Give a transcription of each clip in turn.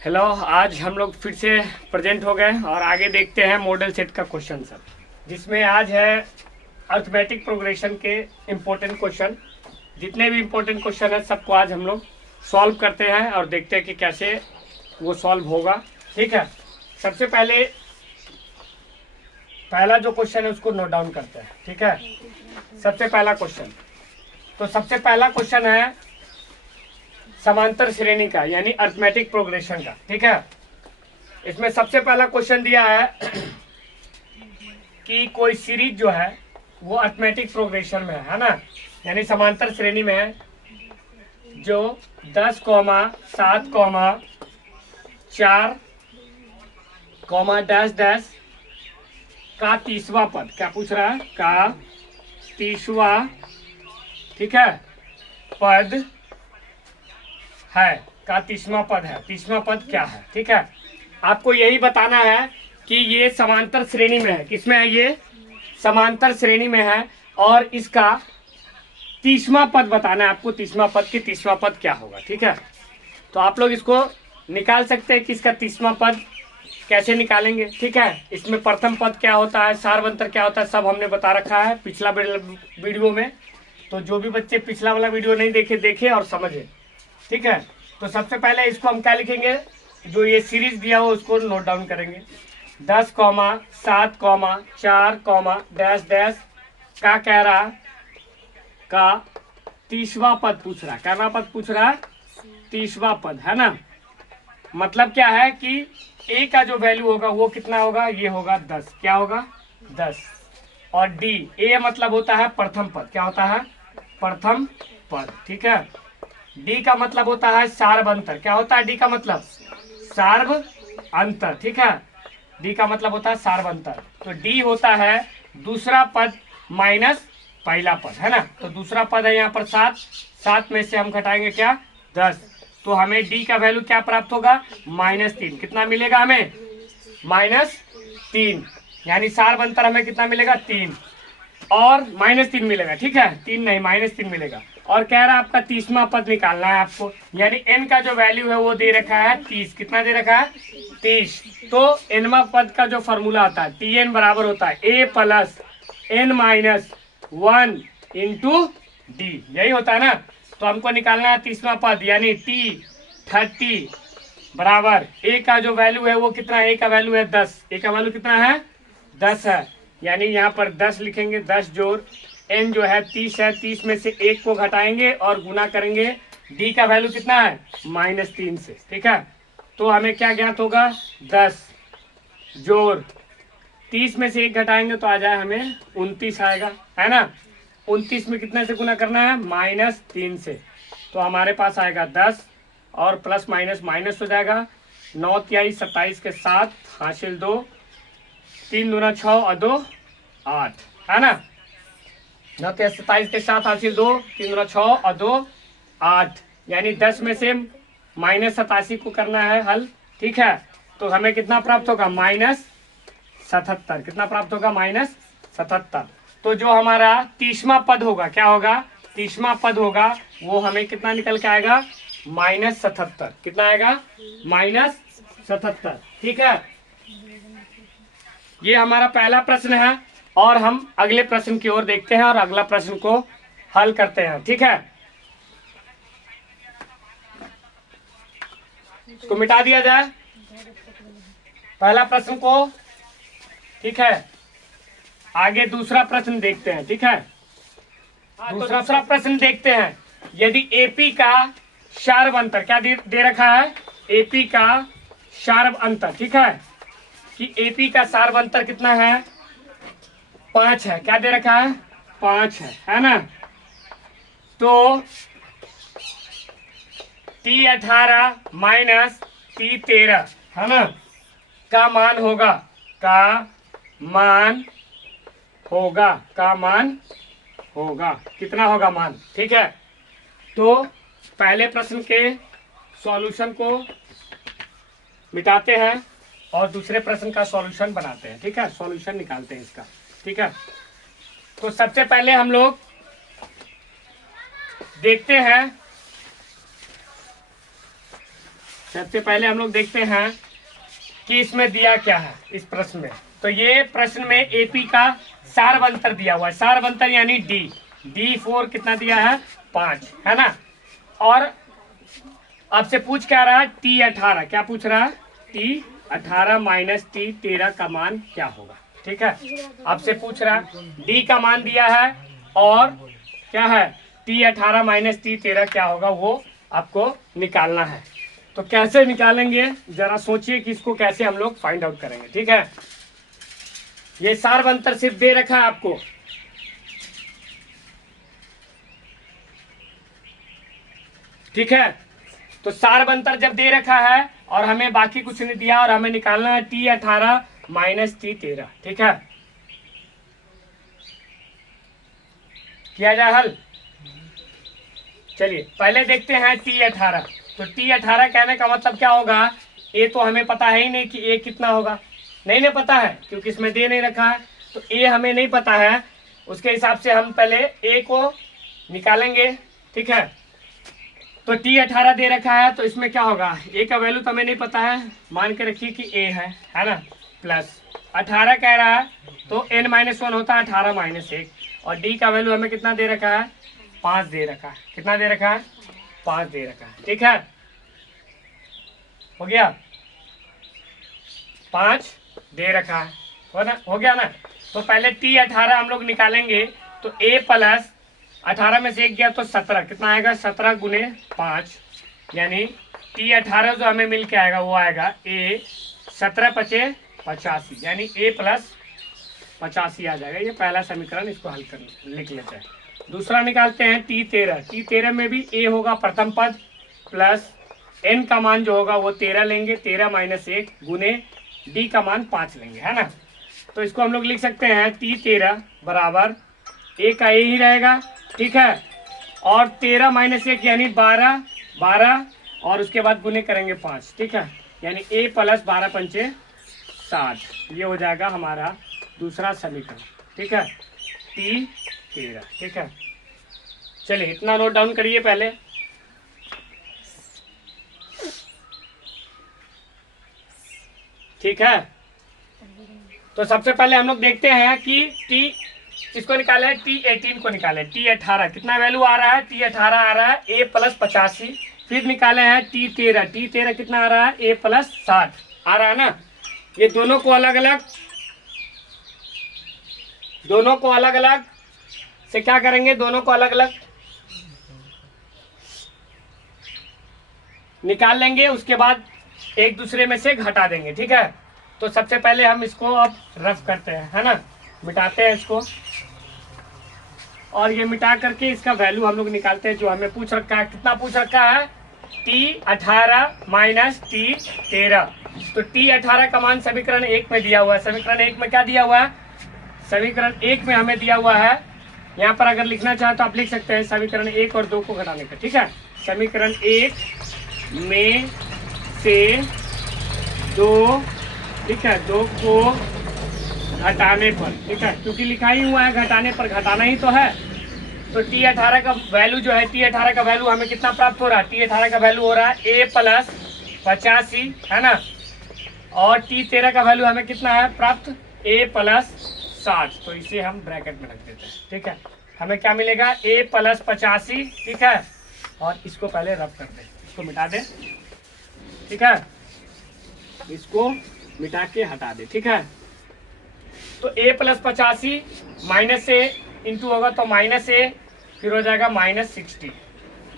Hello. आज हम लोग फिर से प्रेजेंट हो गए और आगे देखते हैं मॉडल सेट का क्वेश्चन सर, जिसमें आज है अर्थमेटिक प्रोग्रेशन के इम्पोर्टेंट क्वेश्चन। जितने भी इम्पोर्टेंट क्वेश्चन है सबको आज हम लोग सॉल्व करते हैं और देखते हैं कि कैसे वो सॉल्व होगा। ठीक है, सबसे पहले पहला जो क्वेश्चन है उसको नोट डाउन करते हैं। ठीक है, सबसे पहला क्वेश्चन, तो सबसे पहला क्वेश्चन है समांतर श्रेणी का, यानी अर्थमेटिक प्रोग्रेशन का। ठीक है, इसमें सबसे पहला क्वेश्चन दिया है कि कोई सीरीज जो है वो अर्थमेटिक प्रोग्रेशन में है ना, यानी समांतर श्रेणी में है, जो 10, 7, 4, डैश डैश का 30वां पद, क्या पूछ रहा है, का 30वां, ठीक है, पद है, का 30वां पद है। 30वां पद क्या है? ठीक है, आपको यही बताना है कि ये समांतर श्रेणी में है। किसमें है? ये समांतर श्रेणी में है और इसका 30वां पद बताना है आपको। 30वां पद की 30वां पद क्या होगा? ठीक है, तो आप लोग इसको निकाल सकते हैं कि इसका 30वां पद कैसे निकालेंगे। ठीक है, इसमें प्रथम पद क्या होता है, सार्वंतर क्या होता है, सब हमने बता रखा है पिछला वीडियो में। तो जो भी बच्चे पिछला वाला वीडियो नहीं देखे और समझे। ठीक है, तो सबसे पहले इसको हम क्या लिखेंगे, जो ये सीरीज दिया हो उसको नोट डाउन करेंगे। 10, 7, 4, डैश डैश का कह रहा, का 30वां पद पूछ रहा है। क्या पद पूछ रहा है? 30वां पद है ना। मतलब क्या है कि ए का जो वैल्यू होगा वो कितना होगा, ये होगा 10। क्या होगा? 10। और डी, ए मतलब होता है प्रथम पद। क्या होता है? प्रथम पद। ठीक है, डी का मतलब होता है सार्व अंतर। क्या होता है डी का मतलब? सार्व अंतर। ठीक है, डी का मतलब होता है सार्व अंतर। तो डी होता है दूसरा पद माइनस पहला पद, है ना। तो दूसरा पद है यहाँ पर 7, 7 में से हम घटाएंगे क्या, 10। तो हमें डी का वैल्यू क्या प्राप्त होगा, -3। कितना मिलेगा हमें? -3, यानी सार्व अंतर हमें कितना मिलेगा, 3 और -3 मिलेगा। ठीक है, 3 नहीं, -3 मिलेगा। और कह रहा है आपका 30वां पद निकालना है आपको, यानी n का जो वैल्यू है वो दे रखा है 30। कितना दे रखा है? 30। तो nवां पद का जो फॉर्मूला आता है Tn बराबर होता है a plus n minus 1 into D, यही होता है ना। तो हमको निकालना है 30वां पद, यानी T30 बराबर a का जो वैल्यू है वो कितना है, a का वैल्यू है 10। a का वैल्यू कितना है? 10 है, यानी यहाँ पर 10 लिखेंगे। 10 जोड़ n जो है 30 है, 30 में से 1 को घटाएंगे और गुना करेंगे। d का वैल्यू कितना है? -3 से। ठीक है, तो हमें क्या ज्ञात होगा, 10 जोड़ 30 में से 1 घटाएंगे तो आ जाए हमें 29 आएगा, है ना। 29 में कितने से गुना करना है? -3 से। तो हमारे पास आएगा 10 और प्लस माइनस माइनस हो जाएगा। 9 तिहाई 27 के साथ हासिल 2, 3 दूना 6 और 2 8, है ना। 9 तिहाई 27 के साथ हासिल 2, 3 दूना 6 और 2 8, यानी 10 में से -87 को करना है हल। ठीक है, तो हमें कितना प्राप्त होगा, -77। कितना प्राप्त होगा? -77। तो जो हमारा 30वां पद होगा, क्या होगा, 30वां पद होगा वो हमें कितना निकल के आएगा, -77। कितना आएगा? -77। ठीक है, ये हमारा पहला प्रश्न है और हम अगले प्रश्न की ओर देखते हैं और अगला प्रश्न को हल करते हैं। ठीक है, इसको मिटा दिया जाए पहला प्रश्न को। ठीक है, आगे दूसरा प्रश्न देखते हैं। ठीक है, दूसरा प्रश्न देखते हैं। यदि एपी का सार्व अंतर, क्या दे रखा है, एपी का सार्व अंतर। ठीक है, कि एपी का सार्व अंतर कितना है, 5 है। क्या दे रखा है? 5 है ना। तो T18 माइनस T13, है ना, का मान होगा, का मान होगा, का मान होगा, कितना होगा मान। ठीक है, तो पहले प्रश्न के सॉल्यूशन को मिटाते हैं और दूसरे प्रश्न का सॉल्यूशन बनाते हैं। ठीक है, सॉल्यूशन निकालते हैं इसका। ठीक है, तो सबसे पहले हम लोग देखते हैं सबसे पहले हम लोग देखते हैं कि इसमें दिया क्या है इस प्रश्न में। तो ये प्रश्न में एपी का सारवंतर दिया हुआ है, सारवंतर यानी D4 कितना दिया है 5, है ना। और आपसे पूछ क्या रहा है T18, क्या पूछ रहा है T18 माइनस T13 का मान क्या होगा, ठीक है। आपसे पूछ रहा है D का मान दिया है और क्या है T18 माइनस T13 क्या होगा वो आपको निकालना है। तो कैसे निकालेंगे जरा सोचिए कि इसको कैसे हम लोग फाइंड आउट करेंगे, ठीक है। ये सारवंतर सिर्फ दे रखा है आपको, ठीक है। तो सारवंतर जब दे रखा है और हमें बाकी कुछ नहीं दिया और हमें निकालना है T18 माइनस T13, ठीक है। किया जाए हल। चलिए पहले देखते हैं T18। तो T18 कहने का मतलब क्या होगा, ए तो हमें पता है ही नहीं कि ए कितना होगा, नहीं ना पता है क्योंकि इसमें दे नहीं रखा है। तो ए हमें नहीं पता है, उसके हिसाब से हम पहले ए को निकालेंगे, ठीक है। तो T18 दे रखा है तो इसमें क्या होगा, ए का वैल्यू तो हमें नहीं पता है, मान के रखिए कि ए है ना, प्लस 18 कह रहा है तो n-1 होता है 18 माइनस 1, और डी का वैल्यू हमें कितना दे रखा है 5 दे रखा है, कितना दे रखा है 5 दे रखा है, ठीक है। हो गया 5 दे रखा है, हो गया ना। तो पहले T18 हम लोग निकालेंगे। तो a प्लस 18 में से 1 गया तो 17, कितना आएगा 17 गुने 5, यानी T18 जो हमें मिल के आएगा वो आएगा a 17 पचे 85, यानी a प्लस 85 आ जाएगा। ये पहला समीकरण, इसको हल कर लिख लेते हैं। दूसरा निकालते हैं T13। T13 में भी a होगा प्रथम पद, प्लस n का मान जो होगा वो 13 लेंगे, 13 माइनस 1 गुने d का मान 5 लेंगे, है ना। तो इसको हम लोग लिख सकते हैं T13 बराबर a का a ही रहेगा, ठीक है। और 13 माइनस 1 यानी 12 और उसके बाद गुने करेंगे 5, ठीक है। यानी a प्लस 12 पंचे 60, ये हो जाएगा हमारा दूसरा समीकरण, ठीक है T13, ठीक है। चलिए इतना नोट डाउन करिए पहले। ठीक है, तो सबसे पहले हम लोग देखते हैं कि इसको निकाले है T18 को निकाले, T18 कितना वैल्यू आ रहा है, T18 आ रहा है a प्लस 85। फिर निकाले हैं T13 कितना आ रहा है a प्लस 60 आ रहा है ना। ये दोनों को अलग अलग से क्या करेंगे, दोनों को अलग अलग निकाल लेंगे, उसके बाद एक दूसरे में से घटा देंगे, ठीक है। तो सबसे पहले हम इसको अब रफ करते हैं, है ना, मिटाते हैं इसको, और ये मिटा करके इसका वैल्यू हम लोग निकालते हैं जो हमें पूछ रखा है। कितना पूछ रखा है T18 माइनस T13। तो T18 का मान समीकरण 1 में दिया हुआ है। समीकरण 1 में क्या दिया हुआ है, समीकरण 1 में हमें दिया हुआ है, यहाँ पर अगर लिखना चाहे तो आप लिख सकते हैं समीकरण 1 और 2 को घटाने का, ठीक है। समीकरण 1 में से 2, ठीक है, 2 को घटाने पर, ठीक है, क्योंकि लिखा ही हुआ है घटाने पर, घटाना ही तो है। तो T18 का वैल्यू जो है, T18 का वैल्यू हमें कितना प्राप्त हो रहा है, T18 का वैल्यू हो रहा है a प्लस 85, है ना। और T13 का वैल्यू हमें कितना है प्राप्त a प्लस 60। तो इसे हम ब्रैकेट में रख देते हैं, ठीक है। हमें क्या मिलेगा a प्लस 85, ठीक है। और इसको पहले रब कर दें, इसको मिटा दें, ठीक है, इसको मिटा के हटा दे, ठीक है। तो a plus 85 minus A into होगा तो माइनस ए, फिर हो जाएगा माइनस 60।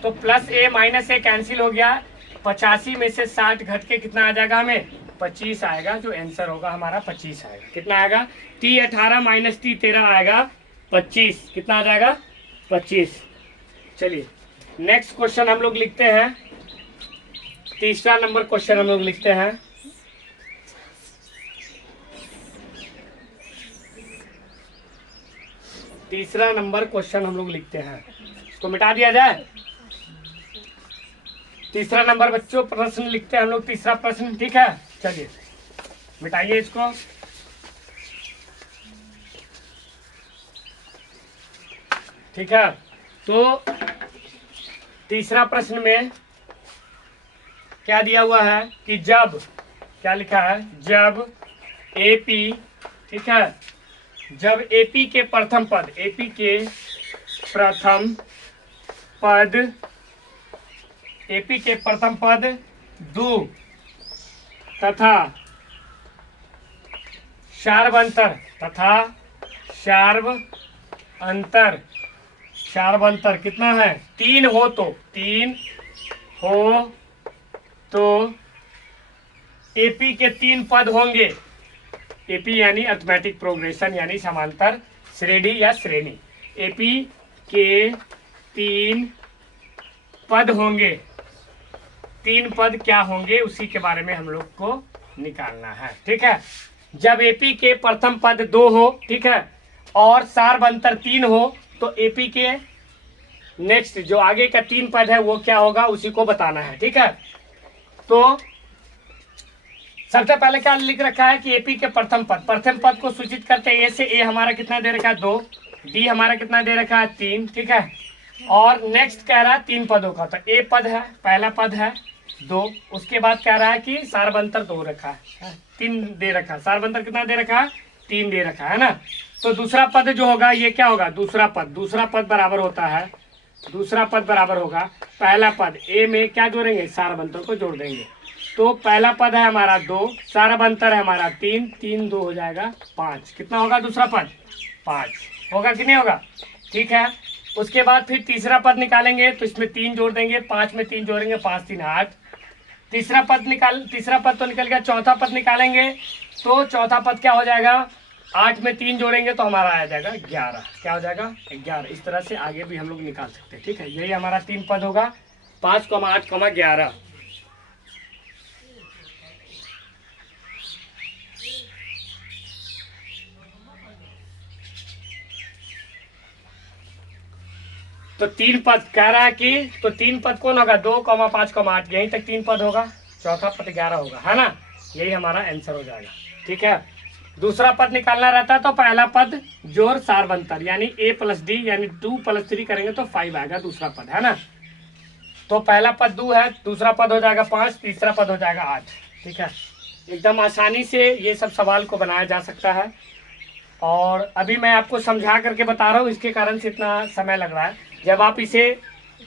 तो प्लस ए माइनस ए कैंसिल हो गया, 85 में से 60 घट के कितना आ जाएगा हमें 25 आएगा। जो आंसर होगा हमारा 25 आएगा। कितना आएगा T18 माइनस T13 आएगा 25, कितना आ जाएगा 25। चलिए नेक्स्ट क्वेश्चन हम लोग लिखते हैं, तीसरा नंबर क्वेश्चन हम लोग लिखते हैं। तीसरा नंबर क्वेश्चन हम लोग लिखते हैं, इसको मिटा दिया जाए। तीसरा नंबर बच्चों प्रश्न लिखते हैं हम लोग, तीसरा प्रश्न, ठीक है। चलिए मिटाइए इसको। ठीक है, तो तीसरा प्रश्न में क्या दिया हुआ है कि जब, क्या लिखा है, जब एपी, ठीक है, जब एपी के प्रथम पद, एपी के प्रथम पद, एपी के प्रथम पद दो तथा शार्वंतर, तथा शार्व अंतर, शार्व अंतर कितना है, 3 हो तो, 3 हो तो एपी के 3 पद होंगे। एपी यानी अर्थमेटिक प्रोग्रेशन यानी समांतर श्रेणी या श्रेणी। एपी के 3 पद होंगे, 3 पद क्या होंगे उसी के बारे में हम लोग को निकालना है, ठीक है। जब एपी के प्रथम पद 2 हो, ठीक है, और सार्वंतर 3 हो, तो एपी के नेक्स्ट जो आगे का 3 पद है वो क्या होगा उसी को बताना है, ठीक है। तो सबसे पहले क्या लिख रखा है कि एपी के प्रथम पद को सूचित करते हैं। ए से ए हमारा कितना दे रखा है 2, डी हमारा कितना दे रखा है 3, ठीक है। और नेक्स्ट कह रहा है 3 पदों का, तो ए पद है, पहला पद है 2, उसके बाद कह रहा है कि सार्वंतर 2 रखा है, 3 दे रखा है, सार्वंतर कितना दे रखा है 3 दे रखा है ना। तो दूसरा पद जो होगा ये क्या होगा, दूसरा पद बराबर होता है, दूसरा पद बराबर होगा पहला पद। ए में क्या जोड़ेंगे, सार्वंतर को जोड़ देंगे। तो पहला पद है हमारा 2, सार्वंतर है हमारा 3, 3 2 हो जाएगा 5। कितना होगा दूसरा पद, 5 होगा कि नहीं होगा, ठीक है। उसके बाद फिर तीसरा पद निकालेंगे तो इसमें 3 जोड़ देंगे, 5 में 3 जोड़ेंगे, 5 3 8। तीसरा पद तो निकल गया। चौथा पद निकालेंगे तो चौथा पद क्या हो जाएगा, 8 में 3 जोड़ेंगे तो हमारा आ जाएगा 11। क्या हो जाएगा 11। इस तरह से आगे भी हम लोग निकाल सकते हैं, ठीक है। यही हमारा 3 पद होगा, 5, 8, 11। तो 3 पद कह रहा है कि, तो 3 पद कौन होगा, 2, 5, 8, यहीं तक 3 पद होगा, चौथा पद 11 होगा, है ना। यही हमारा आंसर हो जाएगा, ठीक है। दूसरा पद निकालना रहता है तो पहला पद जोड़ सार्वंतर यानी a + d यानी 2 + 3 करेंगे तो 5 आएगा दूसरा पद, है ना। तो पहला पद 2 है, दूसरा पद हो जाएगा 5, तीसरा पद हो जाएगा 8, ठीक है। एकदम आसानी से ये सब सवाल को बनाया जा सकता है। और अभी मैं आपको समझा करके बता रहा हूँ, इसके कारण से इतना समय लग रहा है। जब आप इसे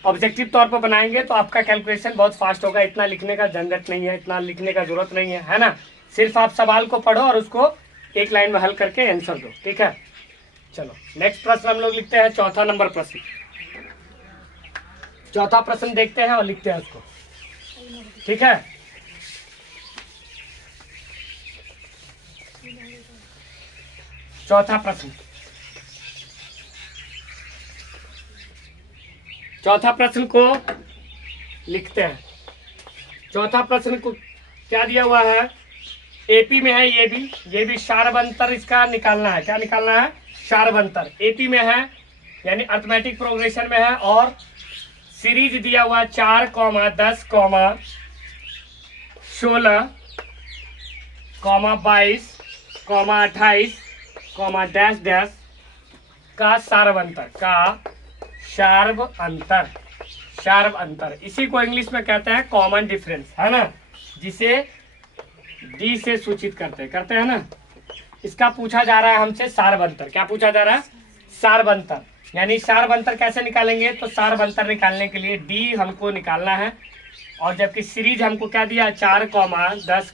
ऑब्जेक्टिव तौर पर बनाएंगे तो आपका कैलकुलेशन बहुत फास्ट होगा, इतना लिखने का झंझट नहीं है, इतना लिखने का जरूरत नहीं है ना। सिर्फ आप सवाल को पढ़ो और उसको एक लाइन में हल करके आंसर दो, ठीक है। चलो नेक्स्ट प्रश्न हम लोग लिखते हैं, चौथा नंबर प्रश्न। चौथा प्रश्न देखते हैं और लिखते हैं उसको, ठीक है। चौथा प्रश्न, चौथा प्रश्न को लिखते हैं। चौथा प्रश्न को क्या दिया हुआ है, एपी में है, ये भी शार्वंतर इसका निकालना है। क्या निकालना है, शार्वंतर। एपी में है यानी अर्थमेटिक प्रोग्रेशन में है, और सीरीज दिया हुआ 4, 10, 16, 22, 28, डैश डैश का सार्वंतर, शार्व अंतर। इसी को इंग्लिश में कहते हैं कॉमन डिफरेंस, है ना, जिसे डी से सूचित करते हैं ना। इसका पूछा जा रहा है हमसे सार्वंतर। क्या पूछा जा रहा है, सार्वंतर। यानी सार्वंतर कैसे निकालेंगे, तो सार्वंतर निकालने के लिए डी हमको निकालना है, और जबकि सीरीज हमको क्या दिया, 4, 10,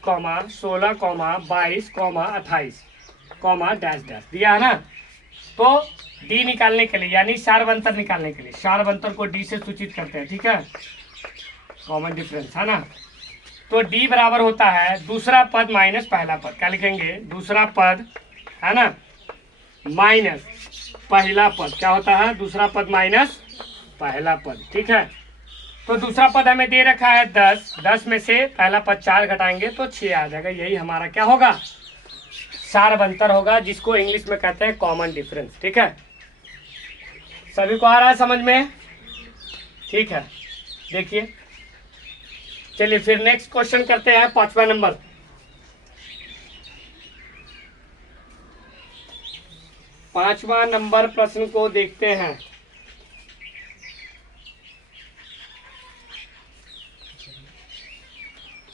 16, 22, 28, डैश डैश दिया है ना। तो डी निकालने के लिए यानी सार्वंतर निकालने के लिए सार्वंतर को डी से सूचित करते हैं, ठीक है, कॉमन डिफरेंस, है ना। तो डी बराबर होता है दूसरा पद माइनस पहला पद। क्या लिखेंगे, दूसरा पद, है ना, माइनस पहला पद। क्या होता है, दूसरा पद माइनस पहला पद, ठीक है। तो दूसरा पद हमें दे रखा है 10, 10 में से पहला पद 4 घटाएंगे तो 6 आ जाएगा। यही हमारा क्या होगा, सार्वंतर होगा, जिसको इंग्लिश में कहते हैं कॉमन डिफरेंस, ठीक है। सभी को आ रहा है समझ में, ठीक है। देखिए चलिए फिर नेक्स्ट क्वेश्चन करते हैं, 5वां नंबर। पांचवा नंबर प्रश्न को देखते हैं।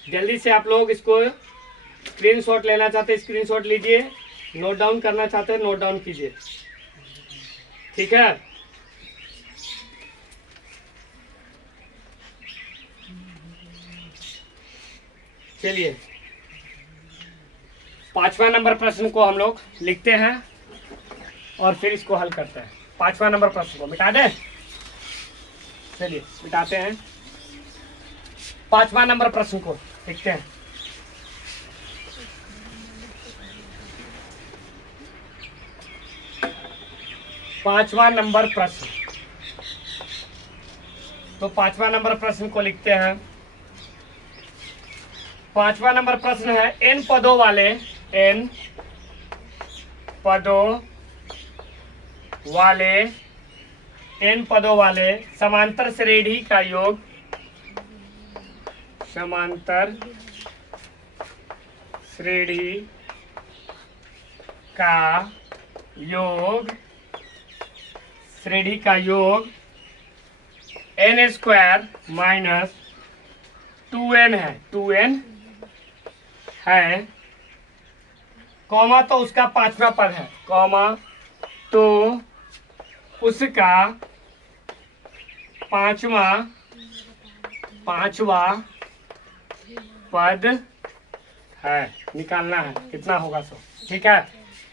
जल्दी से आप लोग इसको स्क्रीनशॉट लेना चाहते हैं स्क्रीनशॉट लीजिए, नोट डाउन करना चाहते हैं नोट डाउन कीजिए, ठीक है। चलिए 5वां नंबर प्रश्न को हम लोग लिखते हैं और फिर इसको हल करते हैं। 5वां नंबर प्रश्न को मिटा दें, चलिए मिटाते हैं। 5वां नंबर प्रश्न को लिखते हैं। पांचवा नंबर प्रश्न, तो 5वां नंबर प्रश्न को लिखते हैं। 5वां नंबर प्रश्न है n पदों वाले, n पदों वाले, n पदों वाले समांतर श्रेणी का योग, समांतर श्रेणी का योग, श्रेणी का योग n स्क्वायर माइनस 2n है, 2n है, कॉमा तो उसका 5वां पद है, कॉमा तो उसका पांचवा पद है, निकालना है कितना होगा सो, ठीक है।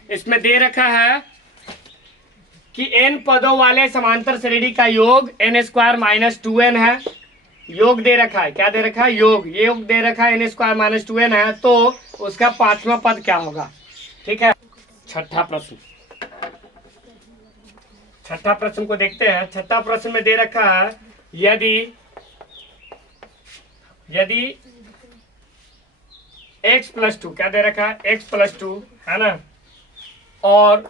इसमें दे रखा है कि n पदों वाले समांतर श्रेणी का योग n स्क्वायर माइनस 2n है, योग दे रखा है, क्या दे रखा है, योग, ये योग दे रखा है n स्क्वायर माइनस 2n है, तो उसका 5वां पद क्या होगा, ठीक है। छठा प्रश्न, छठा प्रश्न को देखते हैं। छठा प्रश्न में दे रखा है यदि x प्लस 2, क्या दे रखा है, x प्लस 2 है ना, और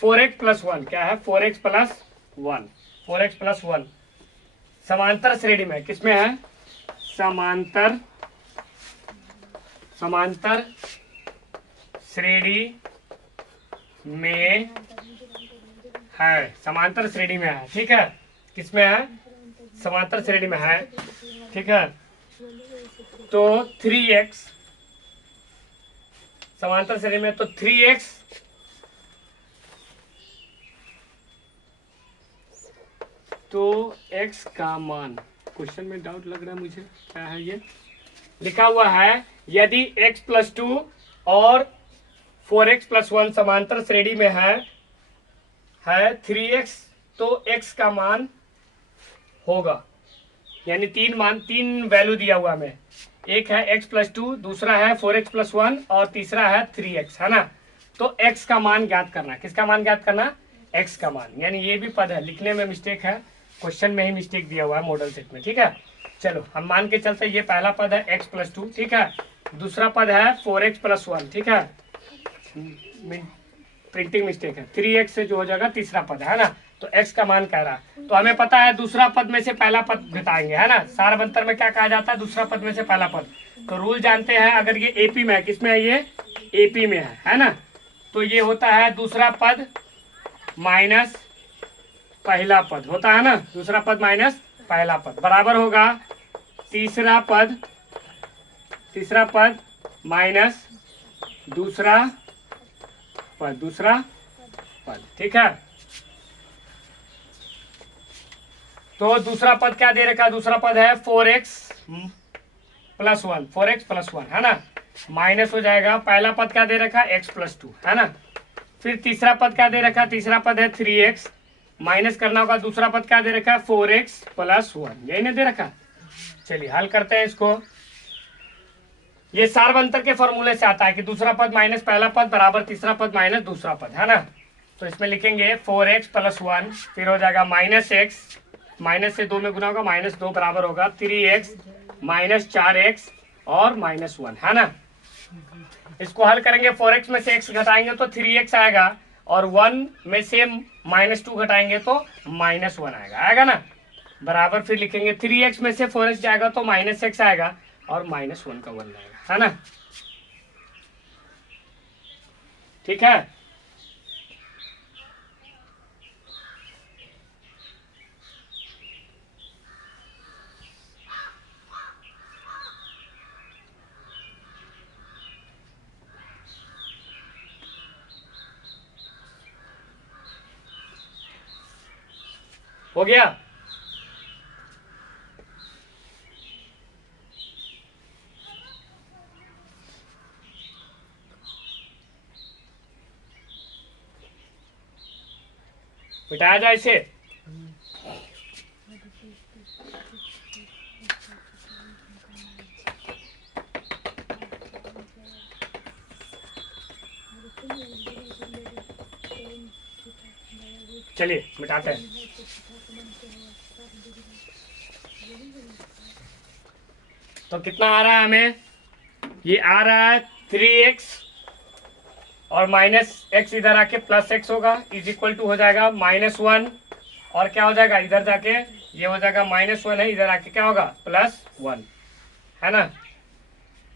4x प्लस 1, क्या है, 4x प्लस 1, 4x प्लस 1 समांतर श्रेणी में, किसमें है, समांतर श्रेणी में है, समांतर श्रेणी में है, ठीक है, किसमें है, समांतर श्रेणी में है, ठीक है। तो 3x समांतर श्रेणी में, तो 3x तो x का मान, क्वेश्चन में डाउट लग रहा है मुझे, क्या है ये लिखा हुआ है, यदि x प्लस 2 और 4x प्लस 1 समांतर श्रेणी में है 3x, तो x का मान होगा, यानी तीन वैल्यू दिया हुआ हमें, एक है x प्लस 2, दूसरा है 4x प्लस 1 और तीसरा है 3x, है ना। तो x का मान ज्ञात करना, किसका मान ज्ञात करना, x का मान, यानी ये भी पद है, लिखने में मिस्टेक है, क्वेश्चन में ही मिस्टेक दिया हुआ है मॉडल सेट में, ठीक है। चलो हम मान के चलते ये पहला पद है x प्लस 2, ठीक है, दूसरा पद है 4x प्लस 1, ठीक है, प्रिंटिंग मिस्टेक है, 3x से जो हो जाएगा तीसरा पद है ना, तो x का मान कह रहा है, तो हमें पता है दूसरा पद में से पहला पद घटाएंगे, है ना, सारवंतर में क्या कहा जाता है, दूसरा पद में से पहला पद, तो रूल जानते हैं, अगर ये एपी में है, किसमें है, ये एपी में है ना, तो ये होता है दूसरा पद माइनस पहला पद होता है ना, दूसरा पद माइनस पहला पद बराबर होगा तीसरा पद माइनस दूसरा पद, ठीक है। तो दूसरा पद क्या दे रखा है, दूसरा पद है 4x प्लस 1, 4x प्लस 1 है ना, माइनस हो जाएगा, पहला पद क्या दे रखा है, x प्लस 2 है ना, फिर तीसरा पद क्या दे रखा है, तीसरा पद है 3x, माइनस करना होगा, दूसरा पद क्या दे रखा है, 4x प्लस 1, यही नहीं दे रखा। चलिए हल करते हैं इसको, ये सारवंतर के फॉर्मूले से आता है कि दूसरा पद माइनस पहला पद बराबर तीसरा पद माइनस दूसरा पद, है ना, तो इसमें लिखेंगे 4x प्लस 1, फिर हो जाएगा माइनस x, माइनस से 2 में गुना होगा, माइनस 2 बराबर होगा 3x माइनस 4x और माइनस 1, है ना। इसको हल करेंगे, 4x में से x घटाएंगे तो 3x आएगा, और 1 में से माइनस 2 घटाएंगे तो माइनस 1 आएगा ना, बराबर फिर लिखेंगे 3x में से 4x जाएगा तो माइनस x आएगा, और माइनस 1 का 1 आएगा, है ना, ठीक है। हो गया। मिटाया जाए इसे। चलिए मिटाते हैं। तो कितना आ रहा है हमें, ये आ रहा है 3x और माइनस एक्स इधर आके प्लस एक्स होगा, इज इक्वल टू हो जाएगा -1 और क्या हो जाएगा इधर जाके ये हो जाएगा -1 है, इधर आके क्या होगा +1 है ना,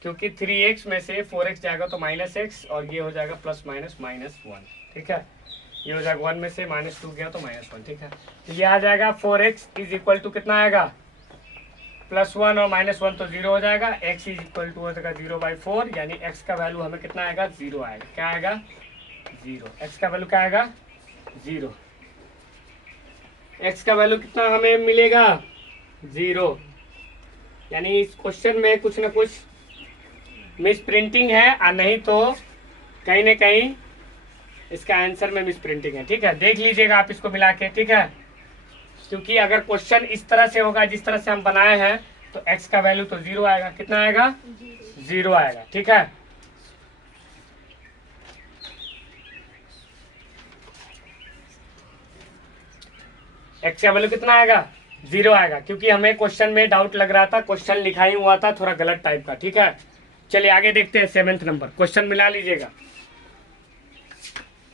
क्योंकि 3x में से 4x जाएगा तो -x और ये हो जाएगा प्लस माइनस -1। ठीक है, ये हो जाएगा 1 में से -2 गया तो -1। ठीक है, तो ये आ जाएगा 4x इज इक्वल टू कितना आएगा +1 और -1 तो 0 हो जाएगा, x इज इक्वल टू हो जाएगा 0/4, यानी x का वैल्यू हमें कितना आएगा 0 आएगा। क्या आएगा 0, x का वैल्यू क्या आएगा 0, x का वैल्यू कितना हमें मिलेगा 0। यानी इस क्वेश्चन में कुछ ना कुछ मिस प्रिंटिंग है और नहीं तो कहीं ना कहीं इसका आंसर में मिस प्रिंटिंग है। ठीक है, देख लीजिएगा आप इसको मिला के। ठीक है, क्योंकि अगर क्वेश्चन इस तरह से होगा जिस तरह से हम बनाए हैं तो x का वैल्यू तो 0 आएगा। कितना आएगा 0 आएगा। ठीक है, x का वैल्यू कितना आएगा 0 आएगा, क्योंकि हमें क्वेश्चन में डाउट लग रहा था, क्वेश्चन लिखा ही हुआ था थोड़ा गलत टाइप का। ठीक है, चलिए आगे देखते हैं। 7th नंबर क्वेश्चन मिला लीजिएगा,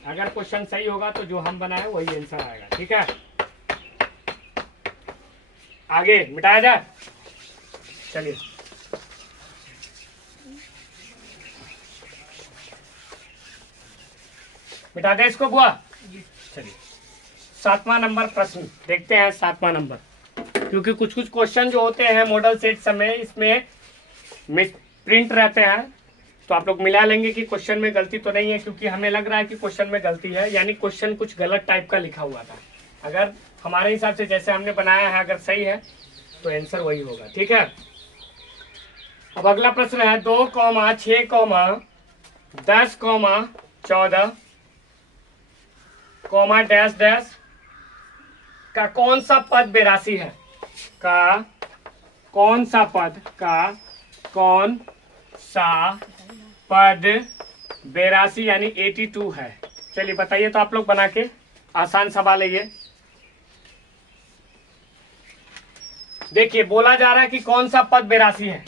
अगर क्वेश्चन सही होगा तो जो हम बनाए वही आंसर आएगा। ठीक है, आगे मिटाया जाए। चलिए मिटा दे इसको बुआ। चलिए 7वां नंबर प्रश्न देखते हैं। 7वां नंबर, क्योंकि कुछ कुछ क्वेश्चन जो होते हैं मॉडल सेट समय इसमें मिस प्रिंट रहते हैं, तो आप लोग मिला लेंगे कि क्वेश्चन में गलती तो नहीं है, क्योंकि हमें लग रहा है कि क्वेश्चन में गलती है, यानी क्वेश्चन कुछ गलत टाइप का लिखा हुआ था। अगर हमारे हिसाब से जैसे हमने बनाया है अगर सही है तो आंसर वही होगा। ठीक है, अब अगला प्रश्न है 2, 6, 10, 14, डैश डैश का कौन सा पद 82 है, का कौन सा पद, का कौन सा पद 82 यानी 82 है। चलिए बताइए तो आप लोग बना के, आसान सवाल है ये। देखिए बोला जा रहा है कि कौन सा पद 82 है,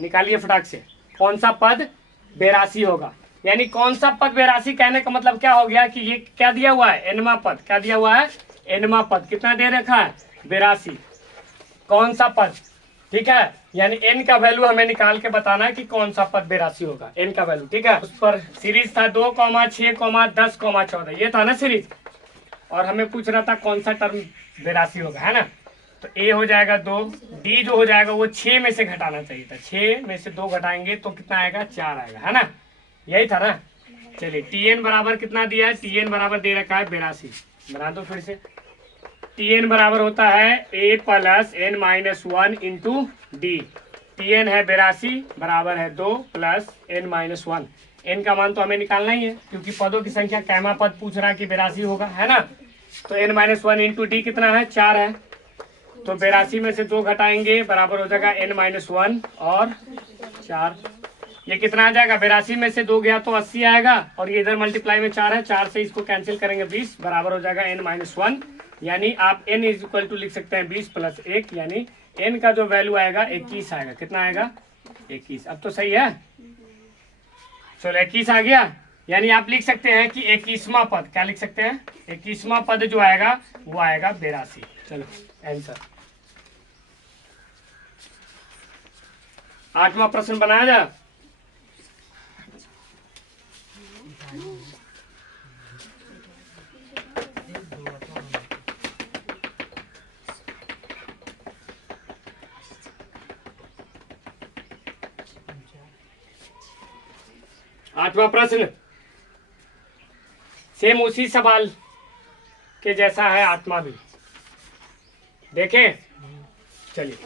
निकालिए फटाक से। कौन सा पद 82 होगा, यानी कौन सा पद 82 कहने का मतलब क्या हो गया कि ये क्या दिया हुआ है एनवा पद। क्या दिया हुआ है एनवा पद, कितना दे रखा है 82, कौन सा पद। ठीक है, यानी एन का वैल्यू हमें निकाल के बताना है कि कौन सा पद 82 होगा, एन का वैल्यू। ठीक है, उस पर सीरीज था 2, 6, 10, 14, ये था ना सीरीज, और हमें पूछ रहा था कौन सा टर्म 82 होगा, है ना। तो ए हो जाएगा 2, डी जो हो जाएगा वो 6 में से घटाना चाहिए था, 6 में से 2 घटाएंगे तो कितना आएगा 4 आएगा, है ना, यही था ना। चलिए टी एन बराबर कितना दिया है, टी एन बराबर दे रखा है 82, बना दो फिर से। टी एन बराबर होता है a plus n minus 1 into d. T n है 82 बराबर है 2 प्लस एन माइनस 1। एन का मान तो हमें निकालना ही है, क्योंकि पदों की संख्या कैमा पद पूछ रहा है कि 82 होगा, है ना। तो एन माइनस 1 इंटू डी कितना है 4 है, तो 82 में से 2 घटाएंगे बराबर हो जाएगा एन माइनस 1 और 4। ये कितना आ जाएगा 82 में से 2 गया तो 80 आएगा, और ये इधर मल्टीप्लाई में 4 है, 4 से इसको कैंसिल करेंगे 20 बराबर हो जाएगा एन माइनस 1। यानी आप n इज इक्वल टू लिख सकते हैं 20 प्लस 1, यानी n का जो वैल्यू आएगा 21 आएगा। कितना आएगा 21। अब तो सही है, चलो 21 आ गया। यानी आप लिख सकते हैं कि 21वां पद, क्या लिख सकते हैं 21वां पद जो आएगा वो आएगा 82। चलो आंसर। 8वां प्रश्न बनाया जाए। आठवां प्रश्न सेम उसी सवाल के जैसा है, आठवां भी। देखें, चलिए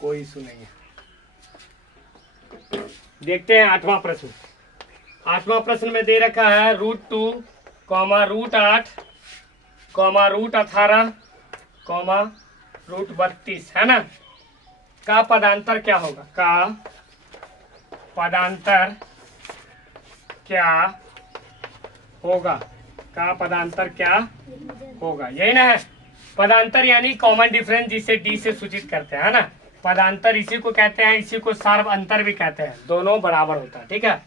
कोई इशू नहीं है। देखते हैं 8वां प्रश्न। 8वां प्रश्न में दे रखा है √2, √8, √18, √32 है ना। का पदांतर क्या होगा? का पदांतर क्या होगा? का पदांतर क्या होगा? यही ना है पदांतर, यानी कॉमन डिफरेंस, जिसे डी से सूचित करते हैं, है ना। पदांतर इसी को कहते हैं, इसी को सार्व अंतर भी कहते हैं, दोनों बराबर होता है, ठीक है।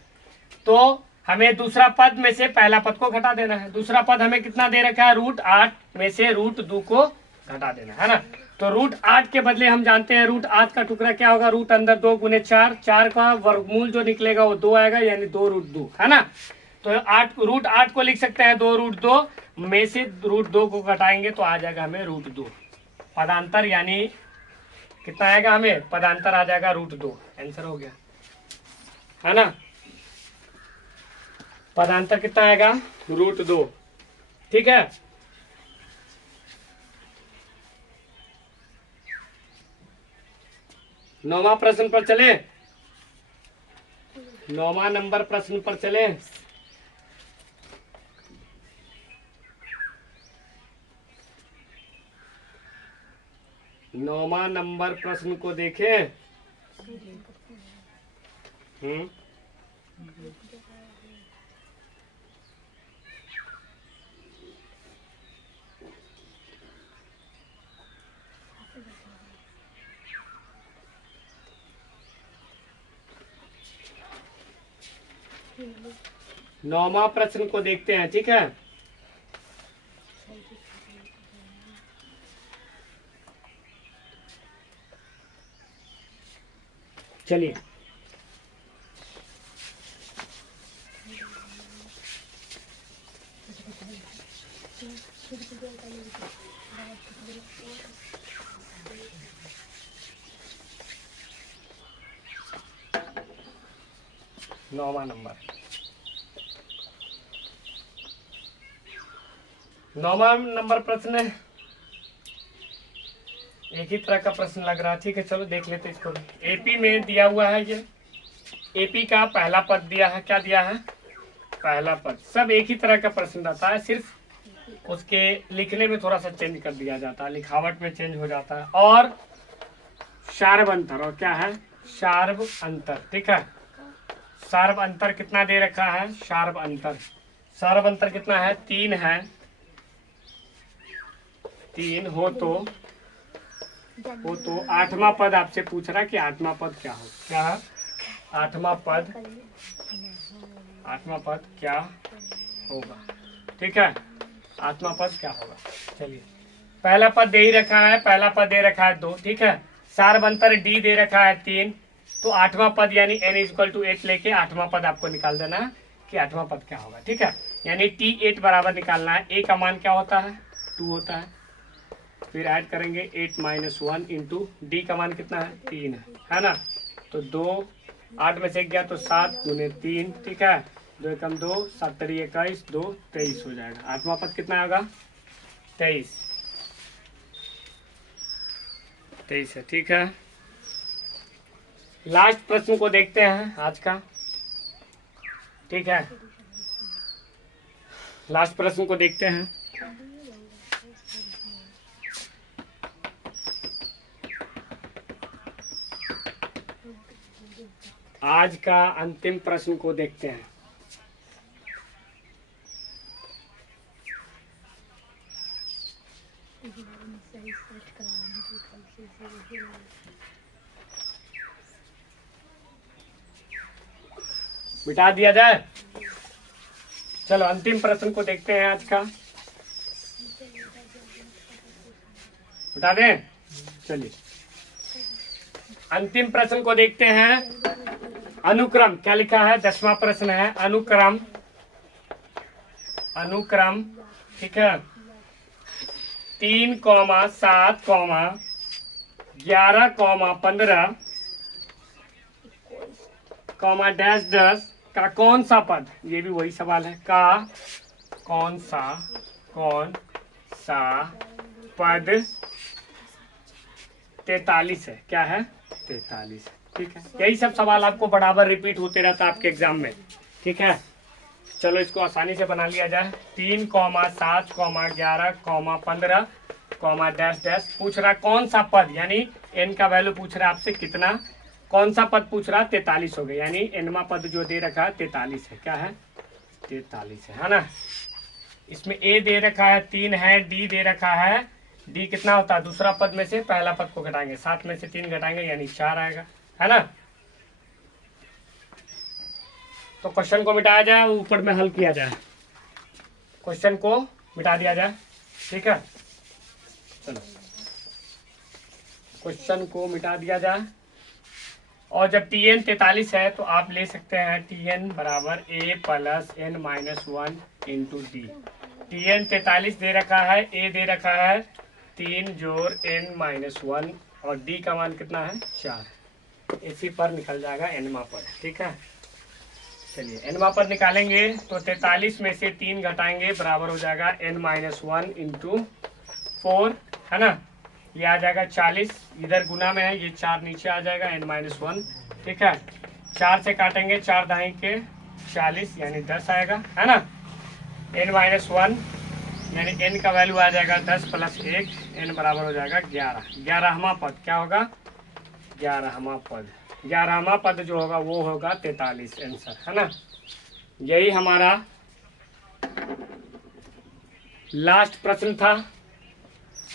तो हमें दूसरा पद में से पहला पद को घटा देना है। दूसरा पद हमें कितना दे रखा है? √8 में से √2 को घटा देना है ना। तो √8 के बदले हम जानते हैं √8 का टुकड़ा क्या होगा? रूट अंदर 2 गुने 4, 4 का वर्गमूल जो निकलेगा वो 2 आएगा, यानी 2√2 है ना। तो √8 को लिख सकते हैं 2√2 में से √2 को घटाएंगे तो आ जाएगा हमें √2। पदांतर यानी कितना आएगा? हमें पदांतर आ जाएगा √2। आंसर हो गया, है ना। पदांतर कितना आएगा? √2, ठीक है। नौवां प्रश्न पर चले। 9वां नंबर प्रश्न पर चले। नौवां नंबर प्रश्न को देखें। हम्म, 9वां प्रश्न को देखते हैं, ठीक है। चलिए नौवां नंबर 9वां नंबर प्रश्न है। एक ही तरह का प्रश्न लग रहा है, ठीक है। चलो देख लेते इसको। एपी में दिया हुआ है, ये एपी का पहला पद दिया है। क्या दिया है? पहला पद। सब एक ही तरह का प्रश्न रहता है, सिर्फ उसके लिखने में थोड़ा सा चेंज कर दिया जाता है, लिखावट में चेंज हो जाता है। और सार्व अंतर, और क्या है? सार्व अंतर, ठीक है। सार्व अंतर कितना दे रखा है? सार्व अंतर, सार्व अंतर कितना है? 3 है। 3 हो तो 8वां पद आपसे पूछ रहा है कि 8वां पद क्या हो? क्या है 8वां पद? 8वां पद क्या होगा? ठीक है, 8वां पद क्या होगा? चलिए, पहला पद दे ही रखा है, पहला पद दे रखा है 2, ठीक है। सार्वंतर डी दे रखा है 3, तो 8वां पद यानी n = 8 लेके 8वां पद आपको निकाल देना है कि 8वां पद क्या होगा, ठीक है। यानी T8 बराबर निकालना है। a का मान क्या होता है? 2 होता है। फिर ऐड करेंगे 8 - 1 इंटू डी का मान कितना है? 3 है ना। तो 2, 8 में से 1 गया तो 7 गुने 3, ठीक है। 2 एकम 2, 7 × 21, 2 23 हो जाएगा। 8वां पद कितना होगा? 23 है, ठीक है। लास्ट प्रश्न को देखते हैं आज का, ठीक है। लास्ट प्रश्न को देखते हैं। आज का अंतिम प्रश्न को देखते हैं। मिटा दिया जाए। चलो अंतिम प्रश्न को देखते हैं आज का। मिटा दें? चलिए अंतिम प्रश्न को देखते हैं। अनुक्रम क्या लिखा है? 10वां प्रश्न है। अनुक्रम, ठीक है। 3, 7, 11, 15, -10, का कौन सा पद, ये भी वही सवाल है, का कौन सा पद 43 है, क्या है 43, ठीक है। यही सब सवाल आपको बराबर रिपीट होते रहता है आपके एग्जाम में, ठीक है। चलो इसको आसानी से बना लिया जाए। 3, 7, 11, 15, डैश डैश पूछ रहा कौन सा पद, यानी n का वैल्यू पूछ रहा है आपसे कितना, कौन सा पद पूछ रहा, 43 हो गया, यानी nवां पद जो दे रखा है 43 है, क्या है 43 है ना। इसमें a दे रखा है 3 है, d दे रखा है, d कितना होता है, दूसरा पद में से पहला पद को घटाएंगे, 7 में से 3 घटाएंगे यानी 4 आएगा, है ना। तो क्वेश्चन को मिटाया जाए, ऊपर में हल किया जाए, क्वेश्चन को मिटा दिया जाए, ठीक है। चलो क्वेश्चन को मिटा दिया जाए, और जब Tn 43 है तो आप ले सकते हैं Tn बराबर a plus n minus 1 into D. Tn 43 दे रखा है, a दे रखा है 3 जोड़ n माइनस 1, और d का मान कितना है 4, इसी पर निकल जाएगा nवां पद, ठीक है। चलिए nवां पद निकालेंगे तो 43 में से 3 घटाएंगे बराबर हो जाएगा n माइनस 1 इंटू 4, है ना। ये आ जाएगा 40, इधर गुना में है, ये 4 नीचे आ जाएगा n माइनस 1, ठीक है। 4 से काटेंगे, 4 दाएं के 40 यानी 10 आएगा, है ना। n माइनस 1 यानी n का वैल्यू आ जाएगा 10 प्लस 1, n बराबर हो जाएगा 11। 11वां पद क्या होगा, 11वां पद, 11वां पद जो होगा वो होगा 43, आंसर, है ना। यही हमारा लास्ट प्रश्न था,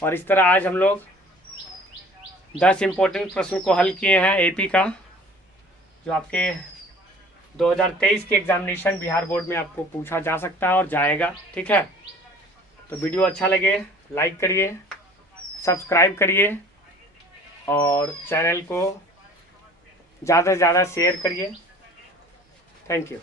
और इस तरह आज हम लोग 10 इम्पोर्टेंट प्रश्न को हल किए हैं एपी का, जो आपके 2023 के एग्जामिनेशन बिहार बोर्ड में आपको पूछा जा सकता है और जाएगा, ठीक है। तो वीडियो अच्छा लगे लाइक करिए, सब्सक्राइब करिए, और चैनल को ज़्यादा से ज़्यादा शेयर करिए। Thank you.